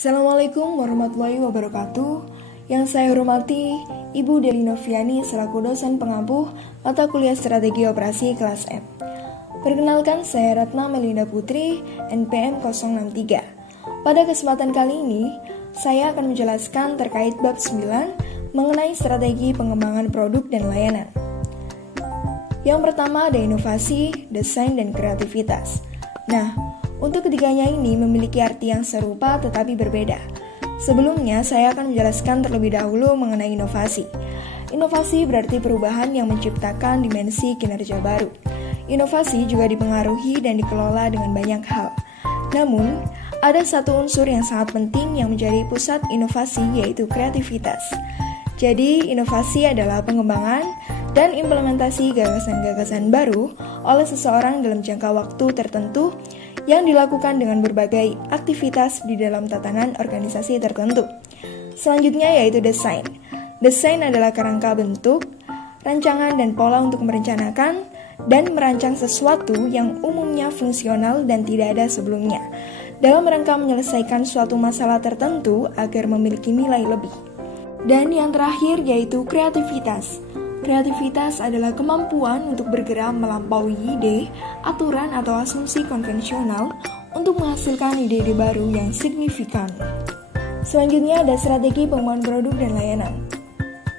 Assalamualaikum warahmatullahi wabarakatuh. Yang saya hormati Ibu Deli Noviani selaku dosen pengampuh mata kuliah Strategi Operasi kelas M. Perkenalkan, saya Ratna Melinda Putri, NPM 063. Pada kesempatan kali ini, saya akan menjelaskan terkait bab 9 mengenai strategi pengembangan produk dan layanan. Yang pertama ada inovasi, desain, dan kreativitas. Nah, untuk ketiganya ini memiliki arti yang serupa tetapi berbeda. Sebelumnya, saya akan menjelaskan terlebih dahulu mengenai inovasi. Inovasi berarti perubahan yang menciptakan dimensi kinerja baru. Inovasi juga dipengaruhi dan dikelola dengan banyak hal. Namun, ada satu unsur yang sangat penting yang menjadi pusat inovasi, yaitu kreativitas. Jadi, inovasi adalah pengembangan dan implementasi gagasan-gagasan baru oleh seseorang dalam jangka waktu tertentu yang dilakukan dengan berbagai aktivitas di dalam tatanan organisasi tertentu. Selanjutnya yaitu desain. Desain adalah kerangka bentuk, rancangan dan pola untuk merencanakan dan merancang sesuatu yang umumnya fungsional dan tidak ada sebelumnya, dalam rangka menyelesaikan suatu masalah tertentu agar memiliki nilai lebih. Dan yang terakhir yaitu kreativitas. Kreativitas adalah kemampuan untuk bergerak melampaui ide, aturan atau asumsi konvensional untuk menghasilkan ide-ide baru yang signifikan. Selanjutnya ada strategi pengembangan produk dan layanan.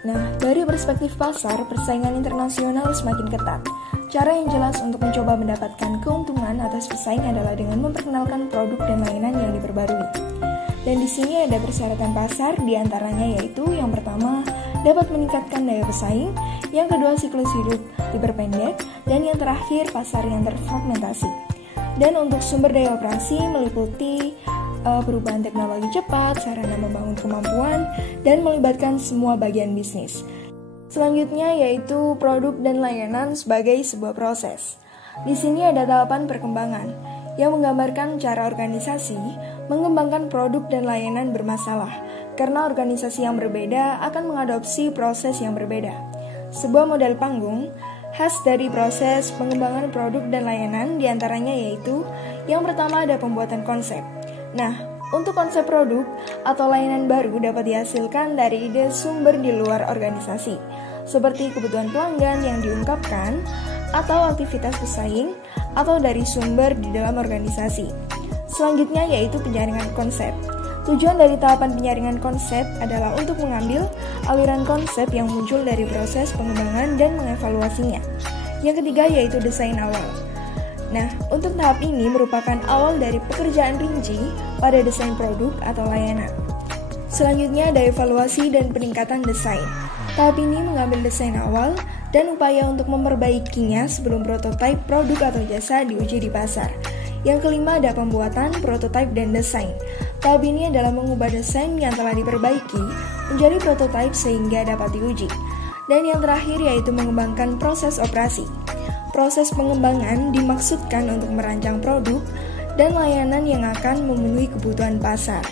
Nah, dari perspektif pasar, persaingan internasional semakin ketat. Cara yang jelas untuk mencoba mendapatkan keuntungan atas pesaing adalah dengan memperkenalkan produk dan layanan yang diperbarui. Dan di sini ada persyaratan pasar, diantaranya yaitu yang pertama, dapat meningkatkan daya pesaing, yang kedua siklus hidup diperpendek, dan yang terakhir pasar yang terfragmentasi. Dan untuk sumber daya operasi meliputi perubahan teknologi cepat, sarana membangun kemampuan, dan melibatkan semua bagian bisnis. Selanjutnya yaitu produk dan layanan sebagai sebuah proses. Di sini ada tahapan perkembangan yang menggambarkan cara organisasi mengembangkan produk dan layanan bermasalah, karena organisasi yang berbeda akan mengadopsi proses yang berbeda. Sebuah model panggung khas dari proses pengembangan produk dan layanan diantaranya yaitu yang pertama ada pembuatan konsep. Nah, untuk konsep produk atau layanan baru dapat dihasilkan dari ide sumber di luar organisasi, seperti kebutuhan pelanggan yang diungkapkan, atau aktivitas pesaing, atau dari sumber di dalam organisasi. Selanjutnya yaitu penyaringan konsep. Tujuan dari tahapan penyaringan konsep adalah untuk mengambil aliran konsep yang muncul dari proses pengembangan dan mengevaluasinya. Yang ketiga yaitu desain awal. Nah, untuk tahap ini merupakan awal dari pekerjaan rinci pada desain produk atau layanan. Selanjutnya ada evaluasi dan peningkatan desain. Tahap ini mengambil desain awal dan upaya untuk memperbaikinya sebelum prototipe produk atau jasa diuji di pasar. Yang kelima ada pembuatan, prototipe, dan desain. Tahap ini adalah mengubah desain yang telah diperbaiki menjadi prototipe sehingga dapat diuji. Dan yang terakhir yaitu mengembangkan proses operasi. Proses pengembangan dimaksudkan untuk merancang produk dan layanan yang akan memenuhi kebutuhan pasar.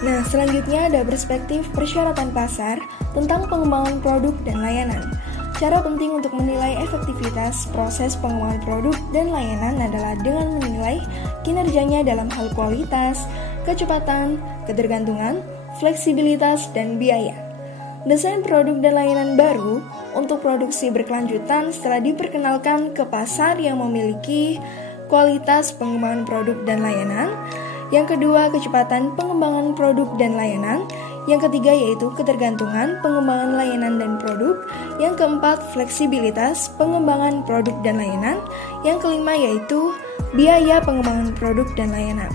Nah, selanjutnya ada perspektif persyaratan pasar tentang pengembangan produk dan layanan. Cara penting untuk menilai efektivitas proses pengembangan produk dan layanan adalah dengan menilai kinerjanya dalam hal kualitas, kecepatan, ketergantungan, fleksibilitas, dan biaya. Desain produk dan layanan baru untuk produksi berkelanjutan setelah diperkenalkan ke pasar yang memiliki kualitas pengembangan produk dan layanan. Yang kedua, kecepatan pengembangan produk dan layanan. Yang ketiga yaitu ketergantungan pengembangan layanan dan produk. Yang keempat, fleksibilitas pengembangan produk dan layanan. Yang kelima yaitu biaya pengembangan produk dan layanan.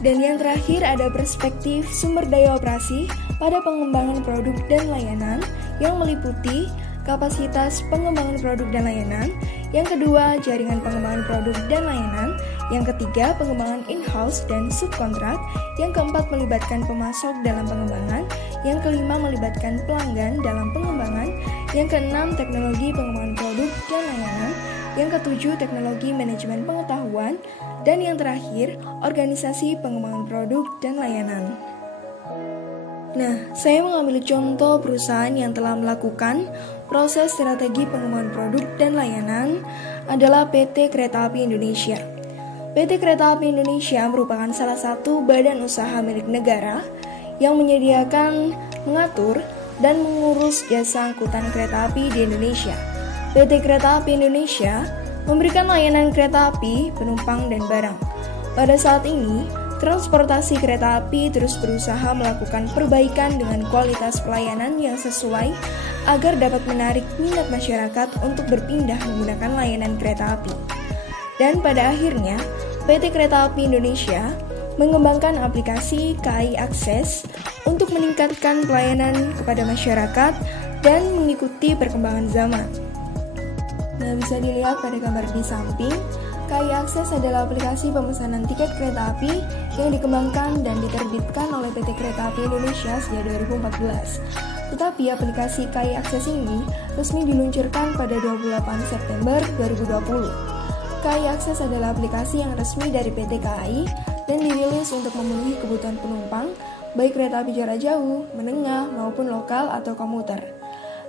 Dan yang terakhir ada perspektif sumber daya operasi pada pengembangan produk dan layanan yang meliputi kapasitas pengembangan produk dan layanan. Yang kedua, jaringan pengembangan produk dan layanan. Yang ketiga, pengembangan in-house dan subkontrak. Yang keempat, melibatkan pemasok dalam pengembangan. Yang kelima, melibatkan pelanggan dalam pengembangan. Yang keenam, teknologi pengembangan produk dan layanan. Yang ketujuh, teknologi manajemen pengetahuan. Dan yang terakhir, organisasi pengembangan produk dan layanan. Nah, saya mengambil contoh perusahaan yang telah melakukan proses strategi pengembangan produk dan layanan adalah PT Kereta Api Indonesia. PT Kereta Api Indonesia merupakan salah satu badan usaha milik negara yang menyediakan, mengatur, dan mengurus jasa angkutan kereta api di Indonesia. PT Kereta Api Indonesia memberikan layanan kereta api, penumpang, dan barang. Pada saat ini, transportasi kereta api terus berusaha melakukan perbaikan dengan kualitas pelayanan yang sesuai agar dapat menarik minat masyarakat untuk berpindah menggunakan layanan kereta api. Dan pada akhirnya, PT Kereta Api Indonesia mengembangkan aplikasi KAI Akses untuk meningkatkan pelayanan kepada masyarakat dan mengikuti perkembangan zaman. Nah, bisa dilihat pada gambar di samping, KAI Akses adalah aplikasi pemesanan tiket kereta api yang dikembangkan dan diterbitkan oleh PT Kereta Api Indonesia sejak 2014. Tetapi aplikasi KAI Akses ini resmi diluncurkan pada 28 September 2020. KAI Akses adalah aplikasi yang resmi dari PT KAI dan dirilis untuk memenuhi kebutuhan penumpang, baik kereta api jarak jauh, menengah, maupun lokal atau komuter.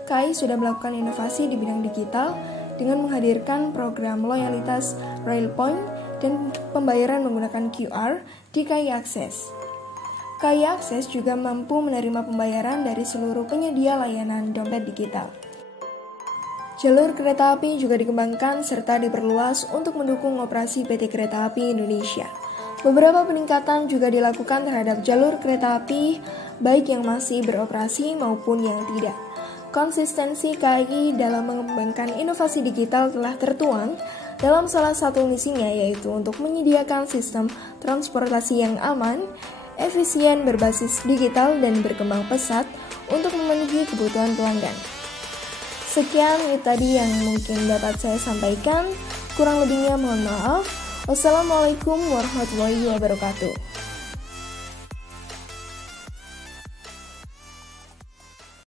KAI sudah melakukan inovasi di bidang digital dengan menghadirkan program loyalitas RailPoint dan pembayaran menggunakan QR di KAI Akses. KAI Akses juga mampu menerima pembayaran dari seluruh penyedia layanan dompet digital. Jalur kereta api juga dikembangkan serta diperluas untuk mendukung operasi PT Kereta Api Indonesia. Beberapa peningkatan juga dilakukan terhadap jalur kereta api, baik yang masih beroperasi maupun yang tidak. Konsistensi KAI dalam mengembangkan inovasi digital telah tertuang dalam salah satu misinya, yaitu untuk menyediakan sistem transportasi yang aman, efisien, berbasis digital, dan berkembang pesat untuk memenuhi kebutuhan pelanggan. Sekian itu tadi yang mungkin dapat saya sampaikan. Kurang lebihnya mohon maaf. Wassalamualaikum warahmatullahi wabarakatuh.